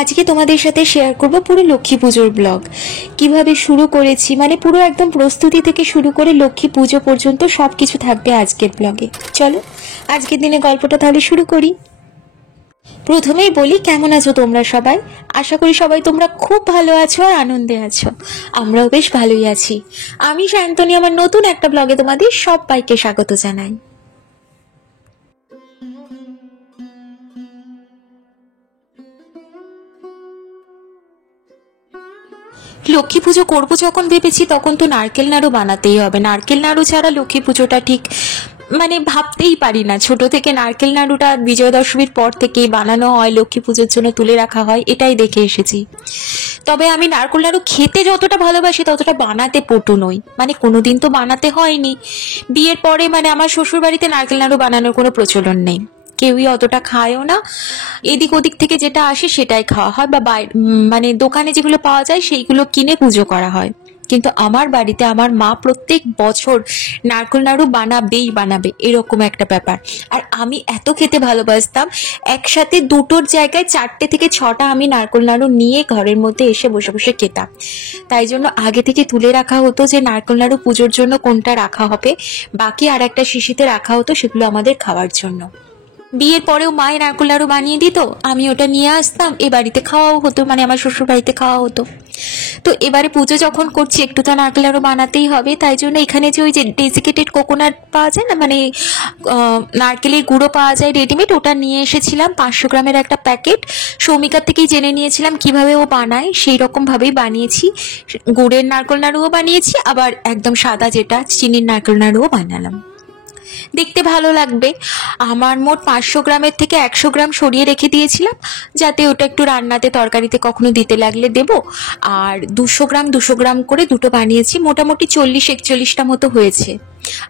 আজকে তোমাদের সাথে শেয়ার করব পুরো লক্ষ্মী পুজোর ব্লগ। কিভাবে শুরু করেছি, মানে পুরো একদম প্রস্তুতি থেকে শুরু করে লক্ষ্মী পুজো পর্যন্ত সবকিছু থাকবে আজকের ব্লগে। চলো আজকের দিনে গল্পটা তাহলে শুরু করি। প্রথমেই বলি, কেমন আছো তোমরা সবাই? আশা করি সবাই তোমরা খুব ভালো আছো আর আনন্দে আছো। আমরাও বেশ ভালোই আছি। আমি শান্তনী, আমার নতুন একটা ব্লগে তোমাদের সবাইকে স্বাগত জানাই। লক্ষ্মী পুজো করবো যখন ভেবেছি, তখন তো নারকেল নাড়ু বানাতেই হবে। নারকেল নাড়ু ছাড়া লক্ষ্মী পুজোটা ঠিক মানে ভাবতেই পারি না। ছোট থেকে নারকেল নাড়ুটা বিজয়া দশমীর পর থেকেই বানানো হয়, লক্ষ্মী পুজোর জন্য তুলে রাখা হয়, এটাই দেখে এসেছি। তবে আমি নারকেল নাড়ু খেতে যতটা ভালোবাসি ততটা বানাতে পটু নই। মানে কোনোদিন তো বানাতে হয়নি। বিয়ের পরে মানে আমার শ্বশুর বাড়িতে নারকেল নাড়ু বানানোর কোনো প্রচলন নেই, কেউই অতটা খায়ও না। এদিক ওদিক থেকে যেটা আসে সেটাই খাওয়া হয়, বা মানে দোকানে যেগুলো পাওয়া যায় সেইগুলো কিনে পুজো করা হয়। কিন্তু আমার বাড়িতে আমার মা প্রত্যেক বছর নারকেল নাড়ু বানাবে, এরকম একটা ব্যাপার। আর আমি এত খেতে ভালোবাসতাম, একসাথে দুটোর জায়গায় 4টে থেকে 6টা আমি নারকেল নাড়ু নিয়ে ঘরের মধ্যে এসে বসে বসে খেতাম। তাই জন্য আগে থেকে তুলে রাখা হতো যে নারকেল নাড়ু পুজোর জন্য কোনটা রাখা হবে, বাকি আর একটা শিশিতে রাখা হতো সেগুলো আমাদের খাওয়ার জন্য। বিয়ের পরেও মায়ের নারকেল নাড়ু বানিয়ে দিত, আমি ওটা নিয়ে আসতাম, এ বাড়িতে খাওয়াও হতো, মানে আমার শ্বশুর বাড়িতে খাওয়া হতো। তো এবারে পুজো যখন করছি একটু তো নারকেল নাড়ু বানাতেই হবে, তাই জন্য এখানে যে ওই যে ডেসিকেটেড কোকোনাট পাওয়া যায় না, মানে নারকেলের গুঁড়ো পাওয়া যায় রেডিমেড, ওটা নিয়ে এসেছিলাম 500 গ্রামের একটা প্যাকেট। সৌমিকার থেকেই জেনে নিয়েছিলাম কিভাবে ও বানায়, সেই রকম ভাবেই বানিয়েছি। গুড়ের নারকেল নাড়ুও বানিয়েছি, আবার একদম সাদা যেটা চিনির নারকেল নাড়ুও বানালাম। দেখতে ভালো লাগবে। আমার মোট 500 গ্রামের থেকে 100 গ্রাম সরিয়ে রেখে দিয়েছিলাম, যাতে ওটা একটু রান্নাতে তরকারিতে কখনো দিতে লাগলে দেব। আর 200 গ্রাম করে দুটো বানিয়েছি, মোটামুটি 40-41টা মতো হয়েছে।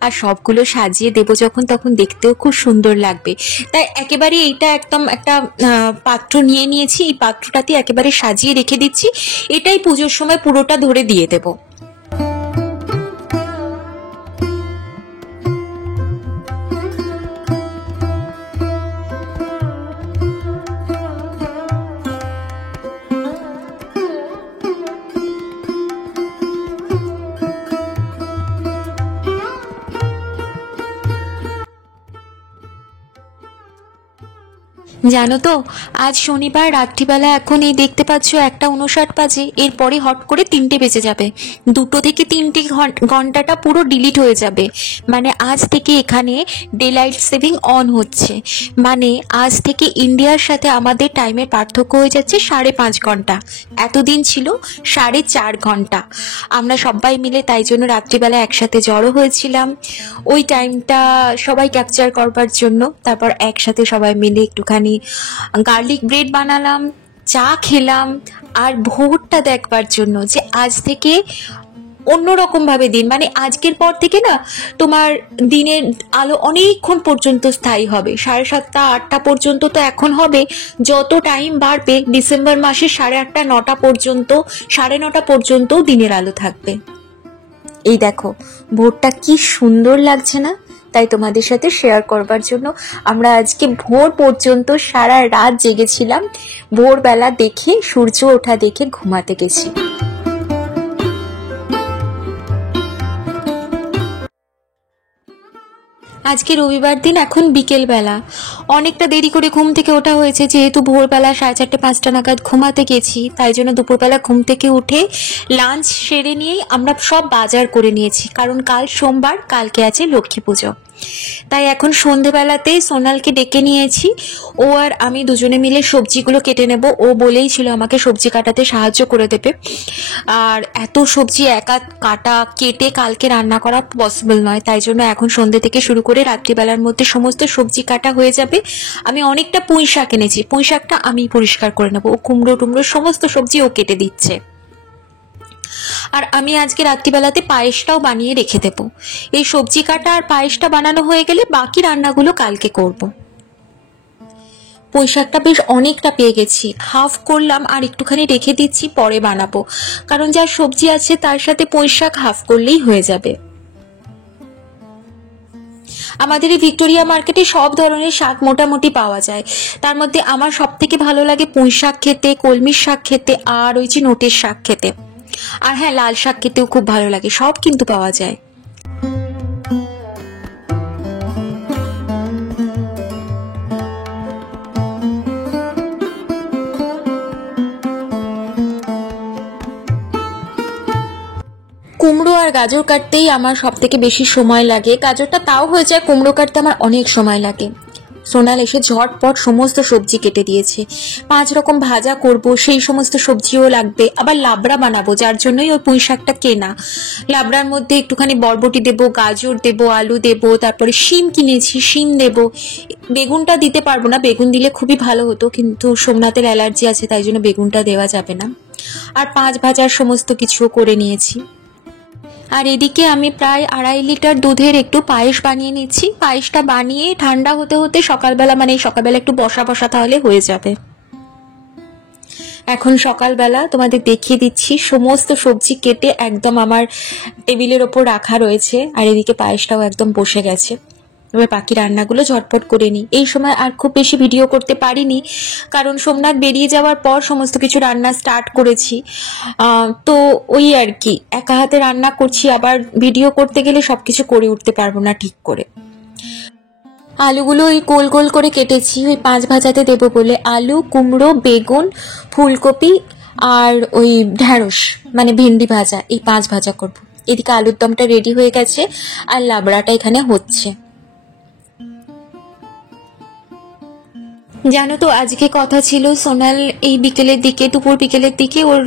আর সবগুলো সাজিয়ে দেবো যখন, তখন দেখতেও খুব সুন্দর লাগবে। তাই একেবারে এইটা একদম একটা পাত্র নিয়ে নিয়েছি, এই পাত্রটাতে একেবারে সাজিয়ে রেখে দিচ্ছি। এটাই পুজোর সময় পুরোটা ধরে দিয়ে দেবো। জানো তো, আজ শনিবার রাত্রিবেলা, এখন এই দেখতে পাচ্ছ 1:59 বাজে, এরপরে হট করে 3টে বেজে যাবে। 2 থেকে 3টে ঘন্টাটা পুরো ডিলিট হয়ে যাবে। মানে আজ থেকে এখানে ডে লাইট সেভিং অন হচ্ছে। মানে আজ থেকে ইন্ডিয়ার সাথে আমাদের টাইমের পার্থক্য হয়ে যাচ্ছে 5.5 ঘন্টা। এতদিন ছিল 4.5 ঘন্টা। আমরা সবাই মিলে তাই জন্য রাত্রিবেলা একসাথে জড়ো হয়েছিলাম ওই টাইমটা সবাই ক্যাপচার করবার জন্য। তারপর একসাথে সবাই মিলে একটুখানি গার্লিক ব্রেড বানালাম, চা খেলাম, আর ভোরটা দেখবার জন্য যে আজ থেকে অন্যরকম ভাবে দিন, মানে আজকের পর থেকে না তোমার দিনের আলো অনেকক্ষণ পর্যন্ত স্থায়ী হবে। 7:30 8টা পর্যন্ত তো এখন হবে, যত টাইম বাড়বে ডিসেম্বর মাসের 8:30 9টা পর্যন্ত, 9:30 পর্যন্ত দিনের আলো থাকবে। এই দেখো ভোরটা কি সুন্দর লাগছে না? তাই তোমাদের সাথে শেয়ার করবার জন্য আমরা আজকে ভোর পর্যন্ত সারা রাত জেগেছিলাম। ভোরবেলা দেখে, সূর্য ওঠা দেখে ঘুমাতে গেছি। আজকে রবিবার দিন, এখন বিকেল বেলা, অনেকটা দেরি করে ঘুম থেকে ওঠা হয়েছে, যেহেতু ভোরবেলা 4:30 5টা নাগাদ ঘুমাতে গেছি। তাই জন্য দুপুরবেলা ঘুম থেকে উঠে লাঞ্চ সেরে নিয়েই আমরা সব বাজার করে নিয়েছি, কারণ কাল সোমবার, কালকে আছে লক্ষ্মী পুজো। তাই এখন সন্ধেবেলাতে সোনালকে ডেকে নিয়েছি, ও আর আমি দুজনে মিলে সবজিগুলো কেটে নেব। ও বলেই ছিল আমাকে সবজি কাটাতে সাহায্য করে দেবে। আর এত সবজি একা কাটা কেটে কালকে রান্না করা পসিবল নয়, তাই জন্য এখন সন্ধ্যে থেকে শুরু করে রাত্রিবেলার মধ্যে সমস্ত সবজি কাটা হয়ে যাবে। আমি অনেকটা পুঁই শাক এনেছি, পুঁই শাকটা আমি পরিষ্কার করে নেবো। ও কুমড়ো সমস্ত সবজি ও কেটে দিচ্ছে। আর আমি আজকে রাত্রিবেলাতে পায়েসটাও বানিয়ে রেখে দেব। এই সবজি কাটা আর পায়েসটা বানানো হয়ে গেলে বাকি রান্নাগুলো কালকে করব। পুঁই শাকটা বেশ অনেকটা পেয়ে গেছি, হাফ করলাম আর একটুখানি রেখে দিচ্ছি, পরে বানাবো। কারণ যা সবজি আছে তার সাথে পুঁই শাক হাফ করলেই হয়ে যাবে। আমাদের এই ভিক্টোরিয়া মার্কেটে সব ধরনের শাক মোটামুটি পাওয়া যায়। তার মধ্যে আমার সব থেকে ভালো লাগে পুঁই শাক খেতে, কলমির শাক খেতে, আর ওই যে নোটের শাক খেতে। আর হ্যাঁ, লাল শাক খেতেও খুব ভালো লাগে, সব কিন্তু পাওয়া যায়। কুমড়ো আর গাজর কাটতেই আমার সব থেকে বেশি সময় লাগে। গাজরটা তাও হয়ে যায়, কুমড়ো কাটতে আমার অনেক সময় লাগে। সোনাল এসে ঝটপট সমস্ত সবজি কেটে দিয়েছে। 5 রকম ভাজা করব, সেই সমস্ত সবজিও লাগবে। আবার লাবড়া বানাবো, যার জন্যই ওই পুঁই শাকটা কেনা। লাবড়ার মধ্যে একটুখানি বরবটি দেবো, গাজর দেবো, আলু দেবো, তারপরে শিম কিনেছি, শিম দেবো। বেগুনটা দিতে পারবো না, বেগুন দিলে খুবই ভালো হতো, কিন্তু সোমনাথের অ্যালার্জি আছে, তাই জন্য বেগুনটা দেওয়া যাবে না। আর 5 ভাজার সমস্ত কিছু করে নিয়েছি। আর এদিকে আমি প্রায় 2.5 লিটার দুধের একটু পায়েস বানিয়ে নিচ্ছি। পায়েসটা বানিয়ে ঠান্ডা হতে হতে সকালবেলা, মানে সকালবেলা একটু বসা বসা তাহলে হয়ে যাবে। এখন সকালবেলা তোমাদের দেখিয়ে দিচ্ছি, সমস্ত সবজি কেটে একদম আমার টেবিলের ওপর রাখা রয়েছে, আর এদিকে পায়েসটাও একদম বসে গেছে। এবার বাকি রান্নাগুলো ঝটপট করে নিই। এই সময় আর খুব বেশি ভিডিও করতে পারিনি, কারণ সোমনাথ বেরিয়ে যাওয়ার পর সমস্ত কিছু রান্না স্টার্ট করেছি। তো ওই আর কি, একা হাতে রান্না করছি, আবার ভিডিও করতে গেলে সবকিছু করে উঠতে পারবো না ঠিক করে। আলুগুলো ওই গোল গোল করে কেটেছি ওই 5 ভাজাতে দেবো বলে। আলু, কুমড়ো, বেগুন, ফুলকপি আর ওই ঢ্যাঁড়স মানে ভেন্ডি ভাজা, এই 5 ভাজা করব। এদিকে আলুর দমটা রেডি হয়ে গেছে, আর লাবড়াটা এখানে হচ্ছে। জানো তো, আজকে কথা ছিল সোনাল এই বিকেলের দিকে, দুপুর বিকেলের দিকে ওর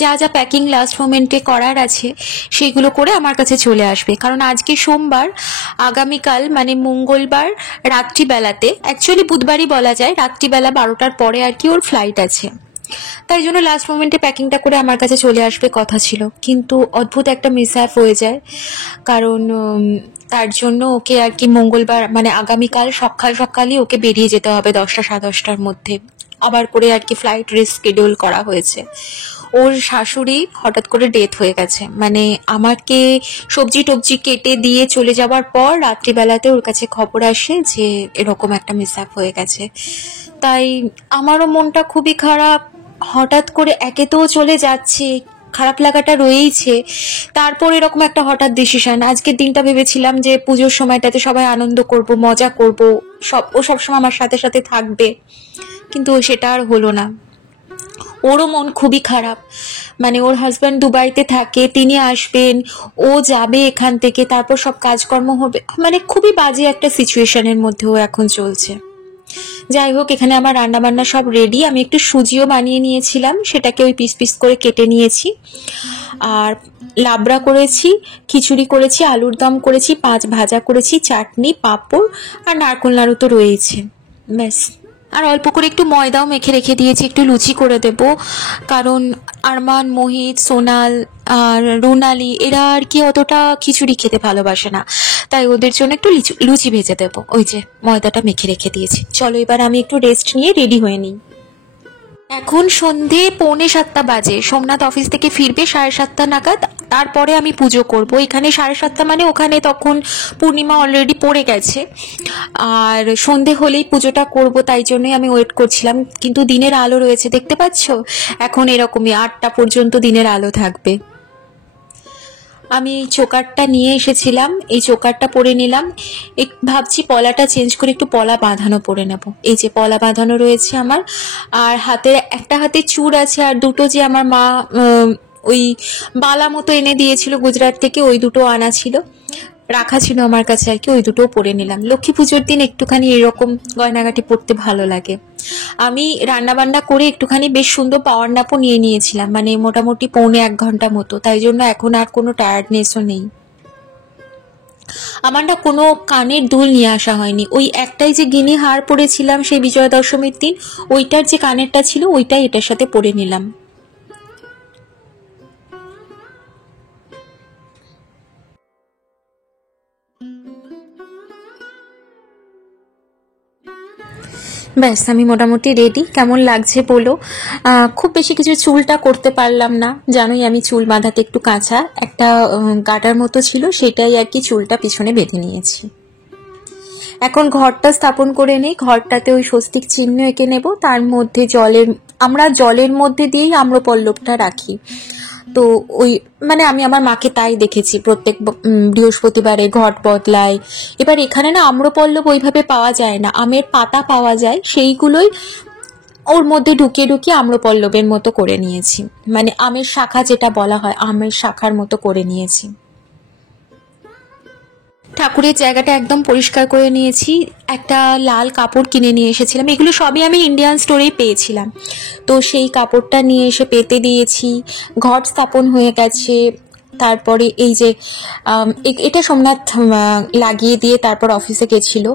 যা যা প্যাকিং লাস্ট মোমেন্টে করার আছে সেগুলো করে আমার কাছে চলে আসবে। কারণ আজকে সোমবার, আগামীকাল মানে মঙ্গলবার রাত্রিবেলাতে, অ্যাকচুয়ালি বুধবারই বলা যায়, রাত্রিবেলা 12টার পরে আর কি ওর ফ্লাইট আছে। তাই জন্য লাস্ট মোমেন্টে প্যাকিংটা করে আমার কাছে চলে আসবে কথা ছিল, কিন্তু অদ্ভুত একটা মিসহ্যাপ হয়ে যায়। কারণ তার জন্য ওকে আর কি মঙ্গলবার মানে আগামীকাল সকালই ওকে বেরিয়ে যেতে হবে 10টা 10:30টার মধ্যে। আবার করে আর কি ফ্লাইট রিস্কেডিউল করা হয়েছে। ওর শাশুড়ি হঠাৎ করে ডেথ হয়ে গেছে, মানে আমাকে সবজি টবজি কেটে দিয়ে চলে যাওয়ার পর রাত্রিবেলাতে ওর কাছে খবর আসে যে এরকম একটা মিসহ্যাপ হয়ে গেছে। তাই আমারও মনটা খুবই খারাপ। হঠাৎ করে একে তো চলে যাচ্ছে, খারাপ লাগাটা রয়েইছে, তারপর এরকম একটা হঠাৎ ডিসিশন। আজকের দিনটা ভেবেছিলাম যে পুজোর সময়টাতে সবাই আনন্দ করব, মজা করব, ও সবসময় আমার সাথে সাথে থাকবে, কিন্তু সেটা আর হলো না। ওরও মন খুবই খারাপ, মানে ওর হাজব্যান্ড দুবাইতে থাকে, তিনি আসবেন, ও যাবে এখান থেকে, তারপর সব কাজকর্ম হবে, মানে খুবই বাজে একটা সিচুয়েশনের মধ্যে ও এখন চলছে। যাই হোক, এখানে আমার রান্না বান্না সব রেডি। আমি একটু সুজিও বানিয়ে নিয়েছিলাম, সেটাকে ওই পিস পিস করে কেটে নিয়েছি। আর লাবড়া করেছি, খিচুড়ি করেছি, আলুর দম করেছি, 5 ভাজা করেছি, চাটনি, পাঁপড় আর নারকোল নাড়ু তো রয়েছে, ব্যাস। আর অল্প করে একটু ময়দাও মেখে রেখে দিয়েছি, একটু লুচি করে দেব। কারণ আরমান, মোহিত, সোনাল আর রুনালি এরা আর কি অতটা খিচুড়ি খেতে ভালোবাসে না, তাই ওদের জন্য একটু লুচি ভেজে দেবো। ওই যে ময়দাটা মেখে রেখে দিয়েছি। চলো এবার আমি একটু রেস্ট নিয়ে রেডি হয়ে নিই। এখন সন্ধে 6:45 বাজে। সোমনাথ অফিস থেকে ফিরবে 7:30 নাগাদ, তারপরে আমি পুজো করব। এখানে 7:30 মানে ওখানে তখন পূর্ণিমা অলরেডি পড়ে গেছে, আর সন্ধে হলেই পুজোটা করব, তাই জন্যই আমি ওয়েট করছিলাম। কিন্তু দিনের আলো রয়েছে, দেখতে পাচ্ছ, এখন এরকমই 8টা পর্যন্ত দিনের আলো থাকবে। আমি এই চোকারটা নিয়ে এসেছিলাম, এই চোকারটা পরে নিলাম। ভাবছি পলাটা চেঞ্জ করে একটু পলা বাঁধানো পরে নেব। এই যে পলা বাঁধানো রয়েছে আমার, আর একটা হাতে চূড় আছে, আর দুটো যে আমার মা ওই বালা মতো এনে দিয়েছিল গুজরাট থেকে, ওই দুটো আনা ছিল, রাখা ছিল আমার কাছে আর কি, ওই দুটো পরে নিলাম। লক্ষ্মী পুজোর দিন একটুখানি এরকম গয়নাগাটি পরতে ভালো লাগে। আমি রান্না বান্না করে একটুখানি বেশ সুন্দর পাওয়ার ন্যাপও নিয়ে নিয়েছিলাম, মানে মোটামুটি 1.25 ঘন্টা মতো, তাই জন্য এখন আর কোনো টায়ার্ডনেসও নেই। আমার না কোনো কানের দুল নিয়ে আসা হয়নি, ওই একটাই যে গিনি হার পরেছিলাম সেই বিজয়া দশমীর দিন, ওইটার যে কানেরটা ছিল ওইটাই এটার সাথে পরে নিলাম। ব্যাস, আমি মোটামুটি রেডি। কেমন লাগছে বলো। খুব বেশি কিছু চুলটা করতে পারলাম না, জানোই আমি চুল বাঁধাতে একটু কাঁচা, একটা গাটার মতো ছিল, সেটাই আর কি চুলটা পিছনে বেঁধে নিয়েছি। এখন ঘরটা স্থাপন করে নিই, ঘরটাতে ওই স্বস্তিক চিহ্ন এঁকে নেব, তার মধ্যে আমরা জলের মধ্যে দিয়েই আম্রপল্লবটা রাখি। তো ওই মানে আমি আমার মাকে তাই দেখেছি, প্রত্যেক বৃহস্পতিবারে ঘট বদলায়। এবার এখানে না আম্রপল্লব ওইভাবে পাওয়া যায় না, আমের পাতা পাওয়া যায়, সেইগুলোই ওর মধ্যে ঢুকিয়ে ঢুকিয়ে আম্রপল্লবের মতো করে নিয়েছি, মানে আমের শাখা যেটা বলা হয়, আমের শাখার মতো করে নিয়েছি। ঠাকুরের জায়গাটা একদম পরিষ্কার করে নিয়েছি, একটা লাল কাপড় কিনে নিয়ে এসেছিলাম, এগুলো সবই আমি ইন্ডিয়ান স্টোরেই পেয়েছিলাম। তো সেই কাপড়টা নিয়ে এসে পেতে দিয়েছি, ঘট স্থাপন হয়ে গেছে। তারপরে এই যে এটা সোমনাথ লাগিয়ে দিয়ে তারপর অফিসে গেছিল।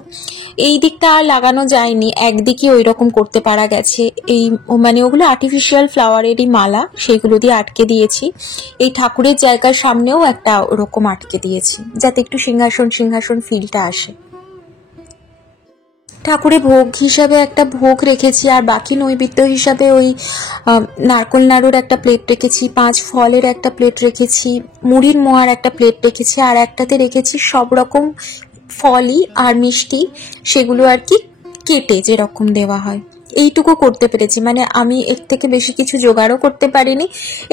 এই দিকটা আর লাগানো যায়নি, একদিকে ওই রকম করতে পারা গেছে। এই মানে ওগুলো আর্টিফিশিয়াল ফ্লাওয়ারেরই মালা, সেইগুলো দিয়ে আটকে দিয়েছি। এই ঠাকুরের জায়গার সামনেও একটা ওরকম আটকে দিয়েছি, যাতে একটু সিংহাসন সিংহাসন ফিলটা আসে। ঠাকুরের ভোগ হিসাবে একটা ভোগ রেখেছি, আর বাকি নৈবেদ্য হিসাবে ওই নারকোল নাড়ুর একটা প্লেট রেখেছি, 5 ফলের একটা প্লেট রেখেছি, মুড়ির মোয়ার একটা প্লেট রেখেছি, আর একটাতে রেখেছি সব রকম ফলই আর মিষ্টি, সেগুলো আর কি কেটে যেরকম দেওয়া হয়। এইটুকু করতে পেরেছি, মানে আমি এর থেকে বেশি কিছু জোগাড়ও করতে পারিনি,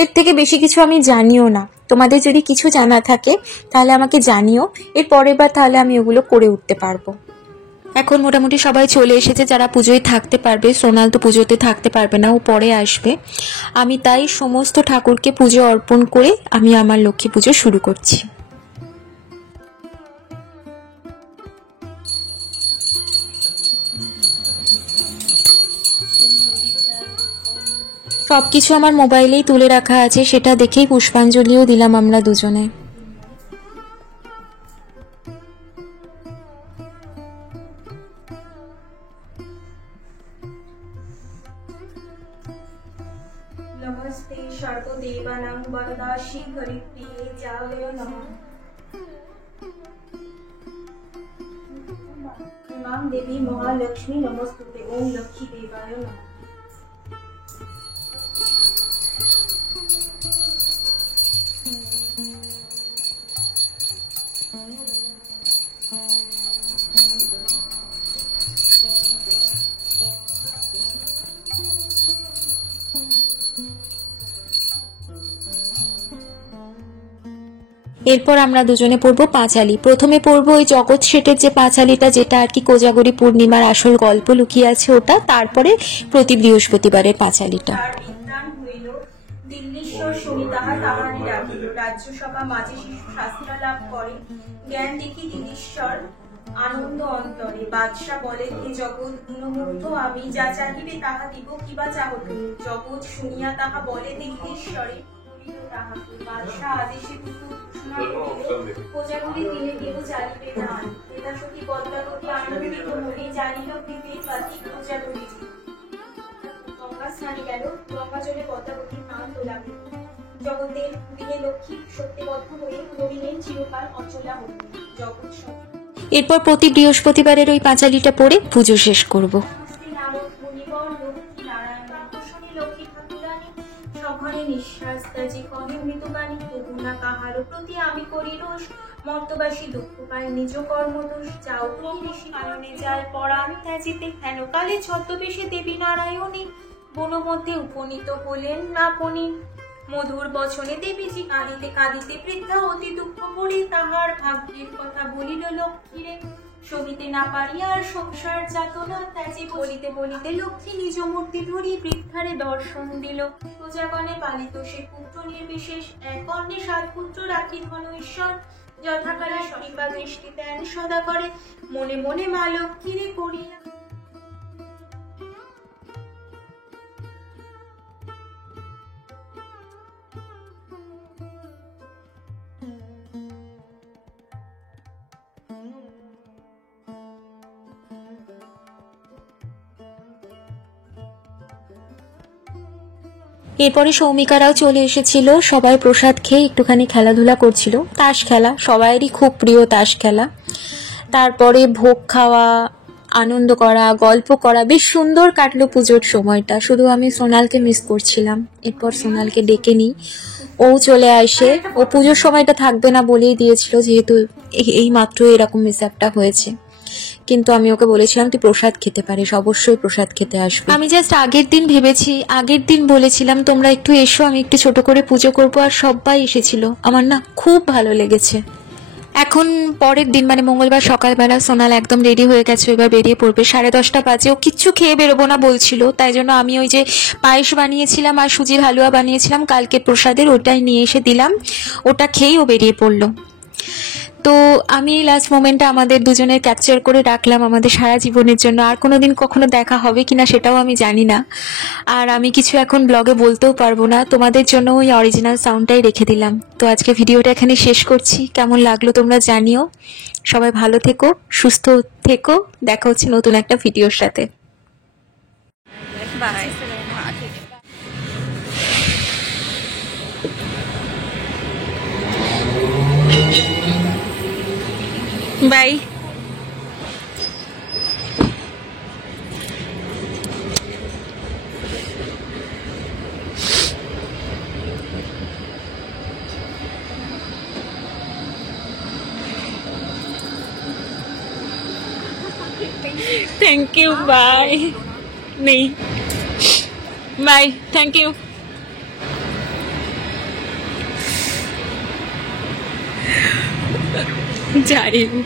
এর থেকে বেশি কিছু আমি জানিও না। তোমাদের যদি কিছু জানা থাকে তাহলে আমাকে জানিও, এর পরের বার তাহলে আমি ওগুলো করে উঠতে পারবো। এখন মোটামুটি সবাই চলে এসেছে যারা পুজোয় থাকতে পারবে। সোনাল তো পুজোতে থাকতে পারবে না, ও পরে আসবে। আমি তাই সমস্ত ঠাকুরকে পুজো অর্পণ করে আমি আমার লক্ষ্মী পুজো শুরু করছি। সবকিছু আমার মোবাইলেই তুলে রাখা আছে, সেটা দেখেই পুষ্পাঞ্জলিও দিলাম আমরা দুজনে। नमस्ते सर्वदेवानां वरदासि हरिप्रिये जागय नमः। इमां देवी महालक्ष्मी नमस्तुते। ओम लक्ष्मी देवाय नमः। এরপর আমরা দুজনে পড়বো পাঁচালি। প্রথমে পড়বো ওই জগৎ শেঠের যে পাঁচালিটা, যেটা আর কি কোজাগরী পূর্ণিমার আসল গল্প লুকিয়ে আছে ওটা, তারপরে প্রতি বৃহস্পতিবারের পাঁচালিটা। দিল্লীশ্বর শুনি তাহার তাহারই রাখিল, রাজ্যসভা মাঝে শিশু শাস্ত্র লাভ করে, জ্ঞান দেখি দিলীশ্বর আনন্দ অন্তরে। বাদশাহ বলে হে জগৎ গুণমুগ্ধ আমি, যা চাহিবে তাহা দিব কিবা চাহ তুমি। জগৎ শুনিয়া তাহা বলে দিলীশ্বরে, তাহাকে বাদশাহ আদেশে ঘোষণা করিল, কোজাগরী দিনে কেউ চালিবে না। এটা সখী পদ্মাবতী আনন্দিত হয়ে জানিল বিবেক বাতি কোজাগরী। গঙ্গা স্নানে গেল, গঙ্গা জলে পদ্মাবতীর নাম তোলা গেল। জগতের দিনে লক্ষ্মী সত্যবদ্ধ হয়ে হরিণের চিরকাল অচলা হল। জগৎ এরপর প্রতি বৃহস্পতিবারের ওই পাঁচালিটা পড়ে পুজো শেষ করব। নিঃশ্বাস ত্যাজি কহে মৃতবাণী, তবু না কাহারও প্রতি আমি করি রোষ। মর্তবাসী দুঃখ পায় নিজ কর্মদোষ, যাও তুমি ঋষি কারণে যায় পরাণ ত্যাজিতে। হেন কালে ছদ্মবেশে দেবী নারায়ণী, বন মধ্যে উপনীত হলেন আপনি। মধুর বচনে দেবীজি কাঁদিতে কাঁদিতে বৃদ্ধা অতি দুঃখ পড়ে, তাহার ভাগ্যের কথা বলিল লক্ষ্মীরে। সহিতে না পারিয়া আর সংসার যাতনা, ত্যাজি বলিতে বলিতে লক্ষ্মী নিজ মূর্তি ধরি বৃদ্ধারে দর্শন দিল। প্রজাগণে পালিত সে পুত্র নির্বিশেষ, এক অন্যে 7 পুত্র রাখি ধন ঈশ্বর। যথাকালে কৃপা দৃষ্টি দেন সদা করে, মনে মনে মা লক্ষ্মীরে করিয়া। এরপরে সৌমিকারাও চলে এসেছিল, সবাই প্রসাদ খেয়ে একটুখানি খেলাধুলা করছিল, তাস খেলা, সবাইয়েরই খুব প্রিয় তাস খেলা। তারপরে ভোগ খাওয়া, আনন্দ করা, গল্প করা, বেশ সুন্দর কাটলো পুজোর সময়টা। শুধু আমি সোনালকে মিস করছিলাম। এরপর সোনালকে ডেকে নিই, ও চলে আসে। ও পুজোর সময়টা থাকবে না বলেই দিয়েছিল, যেহেতু এই মাত্র এরকম মিসঅ্যাপটা হয়েছে। কিন্তু আমি ওকে বলেছিলাম তুই প্রসাদ খেতে পারিস, অবশ্যই প্রসাদ খেতে আসবি। আমি জাস্ট আগের দিন ভেবেছি, আগের দিন বলেছিলাম তোমরা একটু এসো, আমি একটু ছোট করে পুজো করবো, আর সবাই এসেছিল। আমার না খুব ভালো লেগেছে। এখন পরের দিন মানে মঙ্গলবার সকালবেলা সোনাল একদম রেডি হয়ে গেছে, এবার বেরিয়ে পড়বে। 10:30 বাজে। ও কিচ্ছু খেয়ে বেরোবো না বলছিল, তাই জন্য আমি ওই যে পায়েস বানিয়েছিলাম আর সুজির হালুয়া বানিয়েছিলাম কালকের প্রসাদের, ওটাই নিয়ে এসে দিলাম। ওটা খেয়েই ও বেরিয়ে পড়লো। তো আমি লাস্ট মোমেন্টটা আমাদের দুজনের ক্যাপচার করে রাখলাম আমাদের সারা জীবনের জন্য। আর কোনোদিন কখনো দেখা হবে কিনা সেটাও আমি জানি না, আর আমি কিছু এখন ব্লগে বলতেও পারবো না। তোমাদের জন্য ওই অরিজিনাল সাউন্ডটাই রেখে দিলাম। তো আজকে ভিডিওটা এখানে শেষ করছি। কেমন লাগলো তোমরা জানিও। সবাই ভালো থেকো, সুস্থ থেকো। দেখা হচ্ছে নতুন একটা ভিডিওর সাথে। Bye. Bye. Thank you. Bye. नहीं, बाय। Thank you. जा रही हूँ।